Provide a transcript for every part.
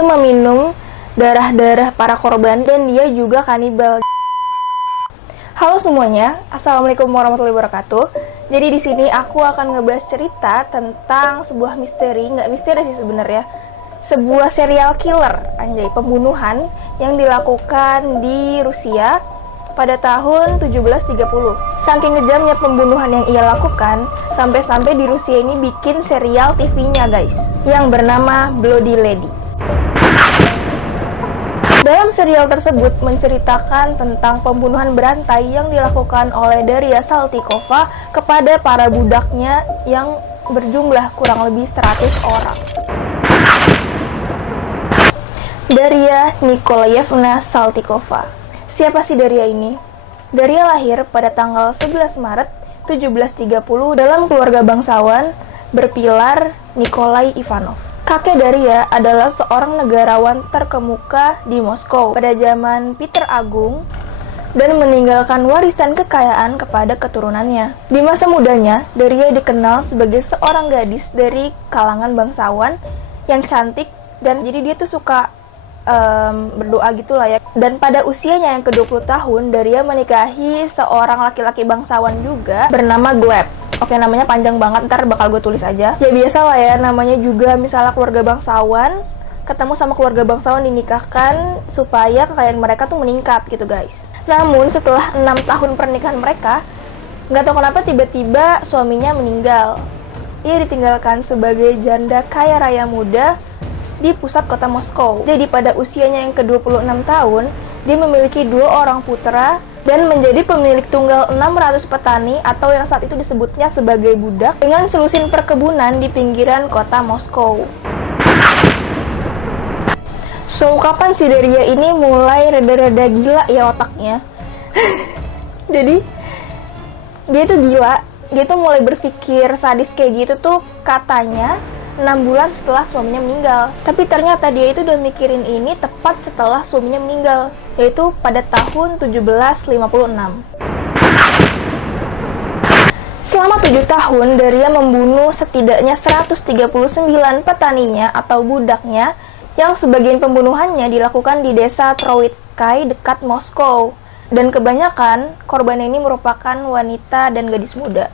meminum darah-darah para korban dan dia juga kanibal. Halo semuanya, assalamualaikum warahmatullahi wabarakatuh. Jadi di sini aku akan ngebahas cerita tentang sebuah misteri, nggak misteri sih sebenarnya, sebuah serial killer, anjay, pembunuhan yang dilakukan di Rusia pada tahun 1730. Saking kejamnya pembunuhan yang ia lakukan, sampai-sampai di Rusia ini bikin serial TV-nya guys, yang bernama Bloody Lady. Dalam serial tersebut menceritakan tentang pembunuhan berantai yang dilakukan oleh Daria Saltykova kepada para budaknya yang berjumlah kurang lebih 100 orang. Daria Nikolayevna Saltykova. Siapa sih Daria ini? Daria lahir pada tanggal 11 Maret 1730 dalam keluarga bangsawan berpilar Nikolai Ivanov. Kakek Daria adalah seorang negarawan terkemuka di Moskow pada zaman Peter Agung dan meninggalkan warisan kekayaan kepada keturunannya. Di masa mudanya, Daria dikenal sebagai seorang gadis dari kalangan bangsawan yang cantik dan jadi dia tuh suka berdoa gitulah ya. Dan pada usianya yang ke-20 tahun, Daria menikahi seorang laki-laki bangsawan juga bernama Gleb. Oke, namanya panjang banget, ntar bakal gue tulis aja. Ya biasa lah ya, namanya juga misalnya keluarga bangsawan, ketemu sama keluarga bangsawan dinikahkan supaya kekayaan mereka tuh meningkat gitu guys. Namun setelah 6 tahun pernikahan mereka, nggak tahu kenapa tiba-tiba suaminya meninggal. Ia ditinggalkan sebagai janda kaya raya muda di pusat kota Moskow. Jadi pada usianya yang ke-26 tahun, dia memiliki 2 orang putra dan menjadi pemilik tunggal 600 petani atau yang saat itu disebutnya sebagai budak dengan selusin perkebunan di pinggiran kota Moskow. So, kapan si Daria ini mulai rada-rada gila ya otaknya? Jadi, dia tuh gila. Dia tuh mulai berpikir sadis kayak gitu tuh katanya 6 bulan setelah suaminya meninggal. Tapi ternyata dia itu udah mikirin ini tepat setelah suaminya meninggal, yaitu pada tahun 1756. Selama 7 tahun, Daria membunuh setidaknya 139 petaninya atau budaknya yang sebagian pembunuhannya dilakukan di desa Troitsky dekat Moskow. Dan kebanyakan korban ini merupakan wanita dan gadis muda.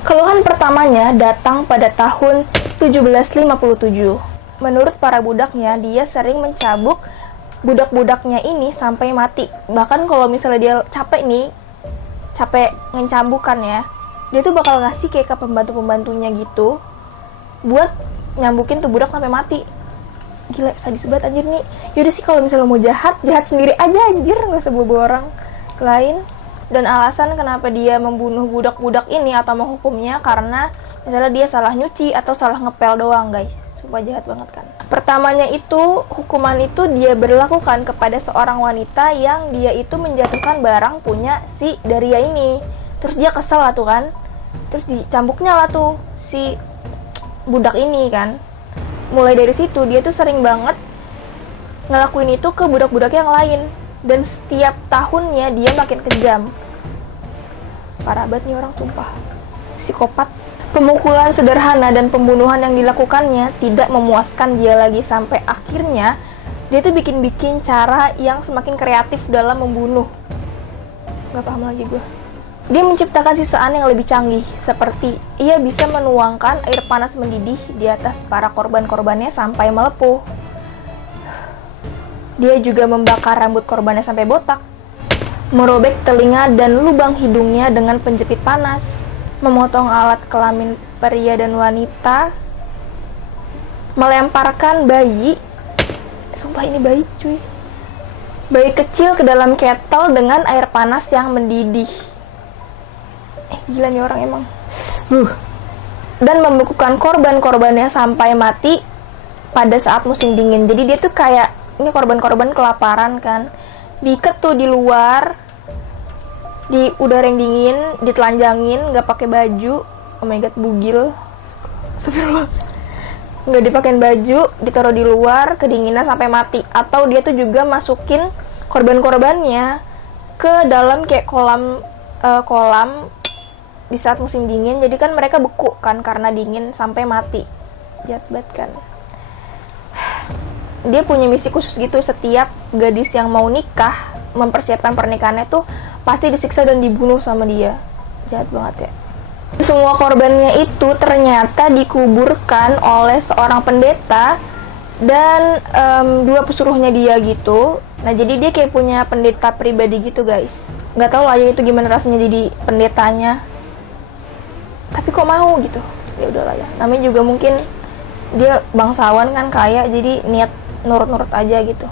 Keluhan pertamanya datang pada tahun 1757. Menurut para budaknya, dia sering mencambuk budak-budaknya ini sampai mati. Bahkan kalau misalnya dia capek ngencambukan ya, dia tuh bakal ngasih kayak ke pembantu-pembantunya gitu buat nyambukin tuh budak sampai mati. Gila, sadis banget anjir nih. Yaudah sih kalau misalnya mau jahat sendiri aja anjir, nggak usah bawa orang lain. Dan alasan kenapa dia membunuh budak-budak ini atau menghukumnya karena misalnya dia salah nyuci atau salah ngepel doang guys. Sumpah jahat banget kan. Pertamanya itu, hukuman itu dia berlakukan kepada seorang wanita yang dia itu menjatuhkan barang punya si Daria ini. Terus dia kesel lah tuh kan. Terus dicambuknya lah tuh si budak ini kan. Mulai dari situ dia tuh sering banget ngelakuin itu ke budak-budak yang lain. Dan setiap tahunnya dia makin kejam. Parah banget nih orang, sumpah. Psikopat. Pemukulan sederhana dan pembunuhan yang dilakukannya tidak memuaskan dia lagi. Sampai akhirnya dia tuh bikin-bikin cara yang semakin kreatif dalam membunuh. Gak paham lagi gue. Dia menciptakan sisaan yang lebih canggih. Seperti ia bisa menuangkan air panas mendidih di atas para korban-korbannya sampai melepuh. Dia juga membakar rambut korbannya sampai botak, merobek telinga dan lubang hidungnya dengan penjepit panas, memotong alat kelamin pria dan wanita, melemparkan bayi, sumpah ini bayi cuy, bayi kecil ke dalam kettle dengan air panas yang mendidih. Gila nih orang emang. Dan membekukan korban-korbannya sampai mati pada saat musim dingin. Jadi dia tuh kayak, ini korban-korban kelaparan kan, diikat tuh di luar di udara yang dingin, ditelanjangin, nggak pakai baju. Oh my god, bugil. Astagfirullah. Nggak dipakein baju, ditaruh di luar kedinginan sampai mati. Atau dia tuh juga masukin korban-korbannya ke dalam kayak kolam di saat musim dingin. Jadi kan mereka beku kan karena dingin sampai mati. Jahat banget kan. Dia punya misi khusus gitu, setiap gadis yang mau nikah, mempersiapkan pernikahannya tuh pasti disiksa dan dibunuh sama dia. Jahat banget ya. Semua korbannya itu ternyata dikuburkan oleh seorang pendeta dan dua pesuruhnya dia gitu. Nah jadi dia kayak punya pendeta pribadi gitu guys. Nggak tahu lah ya itu gimana rasanya jadi pendetanya, tapi kok mau gitu. Ya udahlah ya, namanya juga mungkin dia bangsawan kan, kaya, jadi niat nurut-nurut aja gitu.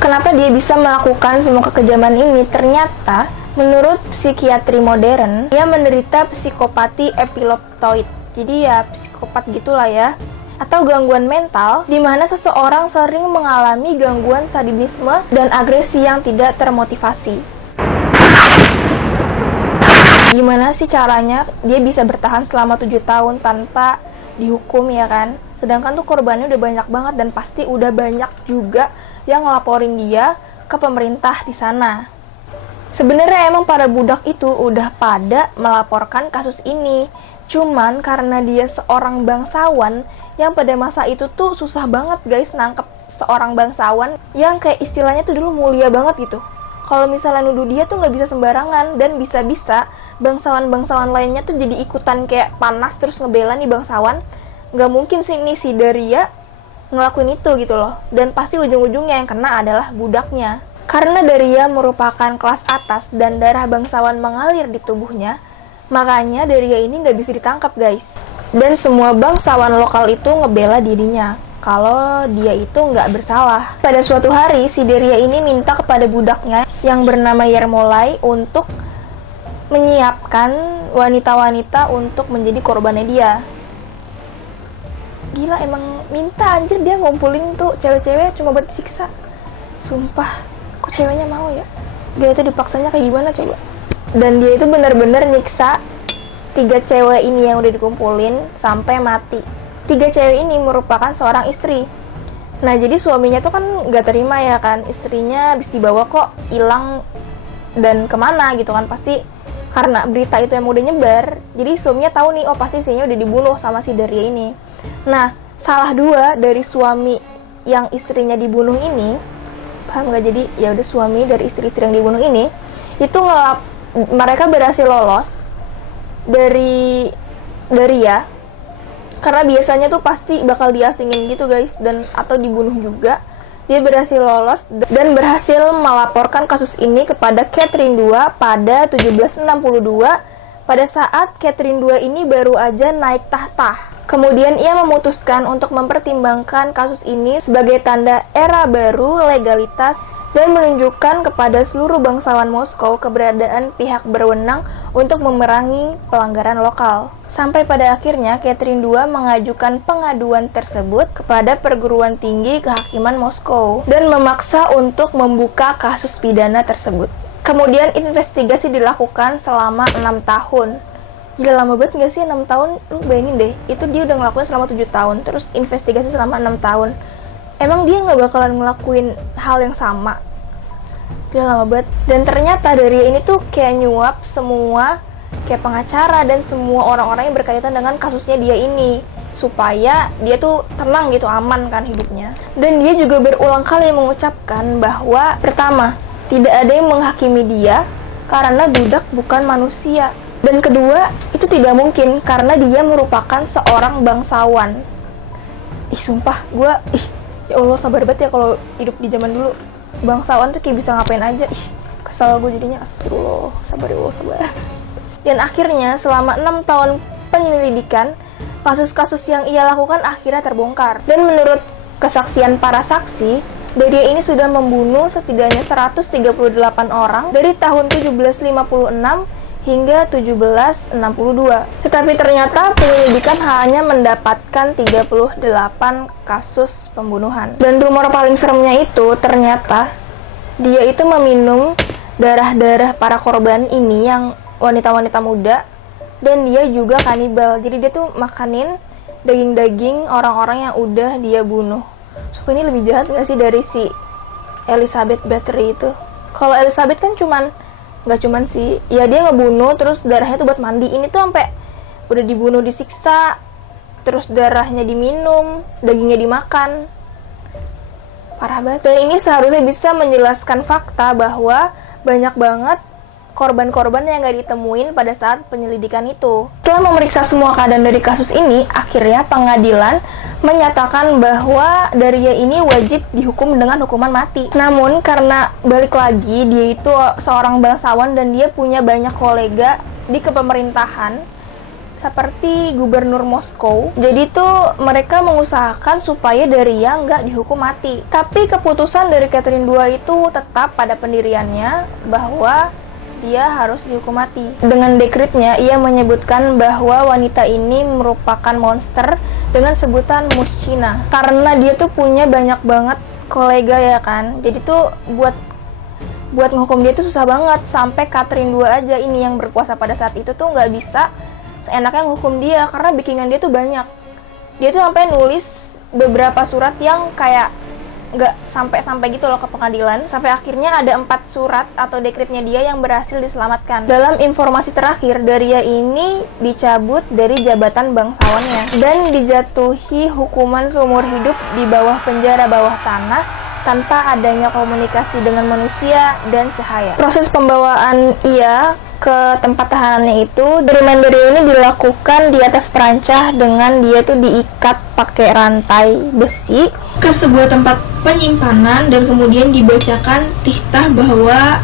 Kenapa dia bisa melakukan semua kekejaman ini? Ternyata menurut psikiatri modern, dia menderita psikopati epileptoid. Jadi ya psikopat gitulah ya, atau gangguan mental di mana seseorang sering mengalami gangguan sadisme dan agresi yang tidak termotivasi. Gimana sih caranya dia bisa bertahan selama 7 tahun tanpa dihukum ya kan? Sedangkan tuh korbannya udah banyak banget dan pasti udah banyak juga yang ngelaporin dia ke pemerintah di sana. Sebenarnya emang para budak itu udah pada melaporkan kasus ini. Cuman karena dia seorang bangsawan yang pada masa itu tuh susah banget guys nangkep seorang bangsawan yang kayak istilahnya tuh dulu mulia banget gitu. Kalau misalnya nuduh dia tuh nggak bisa sembarangan, dan bisa-bisa bangsawan-bangsawan lainnya tuh jadi ikutan kayak panas terus ngebela nih bangsawan. Nggak mungkin sih nih si Daria ngelakuin itu gitu loh, dan pasti ujung-ujungnya yang kena adalah budaknya. Karena Daria merupakan kelas atas dan darah bangsawan mengalir di tubuhnya, makanya Daria ini nggak bisa ditangkap guys. Dan semua bangsawan lokal itu ngebela dirinya kalau dia itu nggak bersalah. Pada suatu hari, si Daria ini minta kepada budaknya yang bernama Yermolai untuk menyiapkan wanita-wanita untuk menjadi korbannya dia. Gila emang minta anjir, dia ngumpulin tuh cewek-cewek cuma buat siksa. Sumpah, kok ceweknya mau ya? Dia itu dipaksanya kayak gimana coba? Dan dia itu benar-benar nyiksa 3 cewek ini yang udah dikumpulin sampai mati. 3 cewek ini merupakan seorang istri. Nah jadi suaminya tuh kan nggak terima ya kan, istrinya habis dibawa kok hilang dan kemana gitu kan, pasti karena berita itu yang udah nyebar. Jadi suaminya tahu nih, oh pasti istrinya udah dibunuh sama si Daria ini. Nah salah dua dari suami yang istrinya dibunuh ini, paham nggak? Jadi ya udah suami dari istri-istri yang dibunuh ini itu mereka berhasil lolos dari Daria. Karena biasanya tuh pasti bakal diasingin gitu guys, dan atau dibunuh juga. Dia berhasil lolos dan berhasil melaporkan kasus ini kepada Catherine II pada 1762, pada saat Catherine II ini baru aja naik tahta. Kemudian ia memutuskan untuk mempertimbangkan kasus ini sebagai tanda era baru legalitas dan menunjukkan kepada seluruh bangsawan Moskow keberadaan pihak berwenang untuk memerangi pelanggaran lokal. Sampai pada akhirnya Catherine II mengajukan pengaduan tersebut kepada perguruan tinggi kehakiman Moskow dan memaksa untuk membuka kasus pidana tersebut. Kemudian investigasi dilakukan selama 6 tahun. Gila lama banget gak sih 6 tahun? Lu bayangin deh, itu dia udah ngelakuin selama 7 tahun, terus investigasi selama 6 tahun. Emang dia nggak bakalan ngelakuin hal yang sama? Dia lama banget. Dan ternyata Daria ini tuh kayak nyuap semua kayak pengacara dan semua orang-orang yang berkaitan dengan kasusnya dia ini, supaya dia tuh tenang gitu, aman kan hidupnya. Dan dia juga berulang kali mengucapkan bahwa pertama, tidak ada yang menghakimi dia karena budak bukan manusia. Dan kedua, itu tidak mungkin karena dia merupakan seorang bangsawan. Sumpah, ya Allah sabar banget ya kalau hidup di zaman dulu. Bangsawan tuh kayak bisa ngapain aja. Kesal gue jadinya, astagfirullah, sabar ya Allah, sabar. Dan akhirnya selama 6 tahun penyelidikan, kasus-kasus yang ia lakukan akhirnya terbongkar. Dan menurut kesaksian para saksi, Daria ini sudah membunuh setidaknya 138 orang dari tahun 1756 hingga 1762. Tetapi ternyata penyelidikan hanya mendapatkan 38 kasus pembunuhan. Dan rumor paling seremnya itu ternyata dia itu meminum darah-darah para korban ini yang wanita-wanita muda, dan dia juga kanibal. Jadi dia tuh makanin daging-daging orang-orang yang udah dia bunuh. So ini lebih jahat gak sih dari si Elizabeth Bathory itu? Kalau Elizabeth kan nggak cuman sih, ya dia ngebunuh terus darahnya tuh buat mandi. Ini tuh sampai udah dibunuh, disiksa, terus darahnya diminum, dagingnya dimakan. Parah banget. Dan ini seharusnya bisa menjelaskan fakta bahwa banyak banget korban-korban yang gak ditemuin pada saat penyelidikan itu. Setelah memeriksa semua keadaan dari kasus ini, akhirnya pengadilan menyatakan bahwa Daria ini wajib dihukum dengan hukuman mati. Namun karena balik lagi dia itu seorang bangsawan dan dia punya banyak kolega di kepemerintahan seperti gubernur Moskow, jadi tuh mereka mengusahakan supaya Daria nggak dihukum mati. Tapi keputusan dari Catherine II itu tetap pada pendiriannya bahwa dia harus dihukum mati. Dengan dekretnya, ia menyebutkan bahwa wanita ini merupakan monster dengan sebutan Muschina. Karena dia tuh punya banyak banget kolega ya kan. Jadi tuh buat ngehukum dia tuh susah banget. Sampai Catherine II aja ini yang berkuasa pada saat itu tuh nggak bisa seenaknya ngehukum dia karena backingan dia tuh banyak. Dia tuh sampai nulis beberapa surat yang kayak nggak sampai gitu loh ke pengadilan, sampai akhirnya ada 4 surat atau dekretnya dia yang berhasil diselamatkan. Dalam informasi terakhir, Daria ini dicabut dari jabatan bangsawannya dan dijatuhi hukuman seumur hidup di bawah penjara bawah tanah tanpa adanya komunikasi dengan manusia dan cahaya. Proses pembawaan ia ke tempat tahanannya itu dari Daria ini dilakukan di atas perancah dengan dia tuh diikat pakai rantai besi ke sebuah tempat penyimpanan dan kemudian dibacakan titah bahwa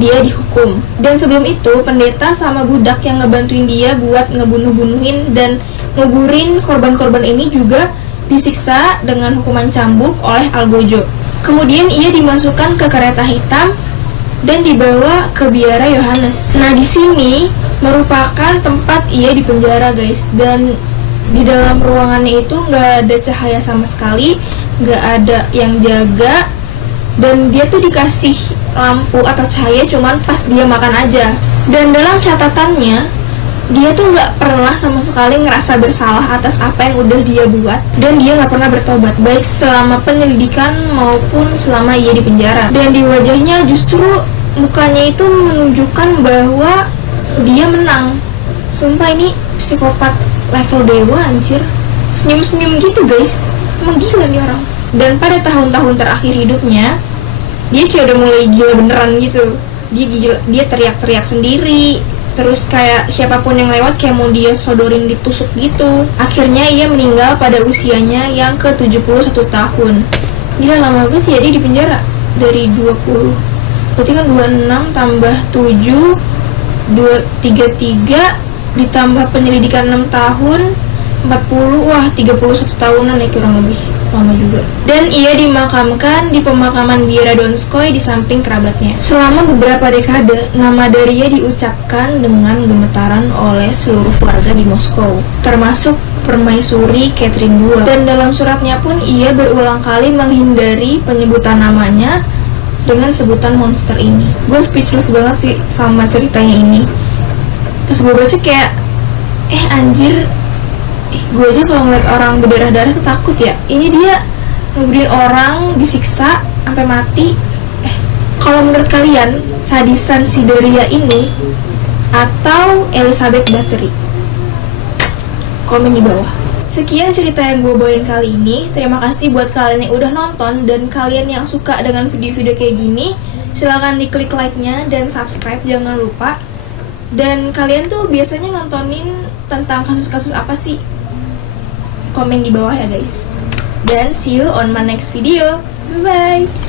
dia dihukum. Dan sebelum itu pendeta sama budak yang ngebantuin dia buat ngebunuh-bunuhin dan nguburin korban-korban ini juga disiksa dengan hukuman cambuk oleh Algojo. Kemudian ia dimasukkan ke kereta hitam dan dibawa ke biara Yohanes. Nah, di sini merupakan tempat ia dipenjara, guys. Dan di dalam ruangannya itu nggak ada cahaya sama sekali, nggak ada yang jaga, dan dia tuh dikasih lampu atau cahaya cuman pas dia makan aja. Dan dalam catatannya, dia tuh nggak pernah sama sekali ngerasa bersalah atas apa yang udah dia buat, dan dia nggak pernah bertobat, baik selama penyelidikan maupun selama ia di penjara. Dan di wajahnya justru mukanya itu menunjukkan bahwa dia menang. Sumpah ini psikopat level dewa anjir. Senyum-senyum gitu guys, emang gila nih orang. Dan pada tahun-tahun terakhir hidupnya, dia kayak udah mulai gila beneran gitu. Dia teriak-teriak sendiri, terus kayak siapapun yang lewat kayak mau dia sodorin, ditusuk gitu. Akhirnya ia meninggal pada usianya yang ke-71 tahun. Gila, lama banget ya dia di penjara. Dari 20, berarti kan 26 tambah 7 233 ditambah penyelidikan 6 tahun 40, wah 31 tahunan ya kurang lebih. Lama juga. Dan ia dimakamkan di pemakaman Biara Donskoy di samping kerabatnya. Selama beberapa dekade, nama Daria diucapkan dengan gemetaran oleh seluruh warga di Moskow, termasuk permaisuri Catherine II. Dan dalam suratnya pun ia berulang kali menghindari penyebutan namanya dengan sebutan monster ini. Gue speechless banget sih sama ceritanya ini. Pas gue baca kayak, anjir, gue aja kalau ngeliat orang berdarah-darah tuh takut ya. Ini dia ngebunuhin orang, disiksa sampai mati. Kalau menurut kalian sadisan si Daria ini atau Elizabeth Bathory? Komen di bawah. Sekian cerita yang gue bawain kali ini. Terima kasih buat kalian yang udah nonton, dan kalian yang suka dengan video-video kayak gini, silahkan diklik like-nya dan subscribe, jangan lupa. Dan kalian tuh biasanya nontonin tentang kasus-kasus apa sih? Komen di bawah ya guys. Dan see you on my next video. Bye bye.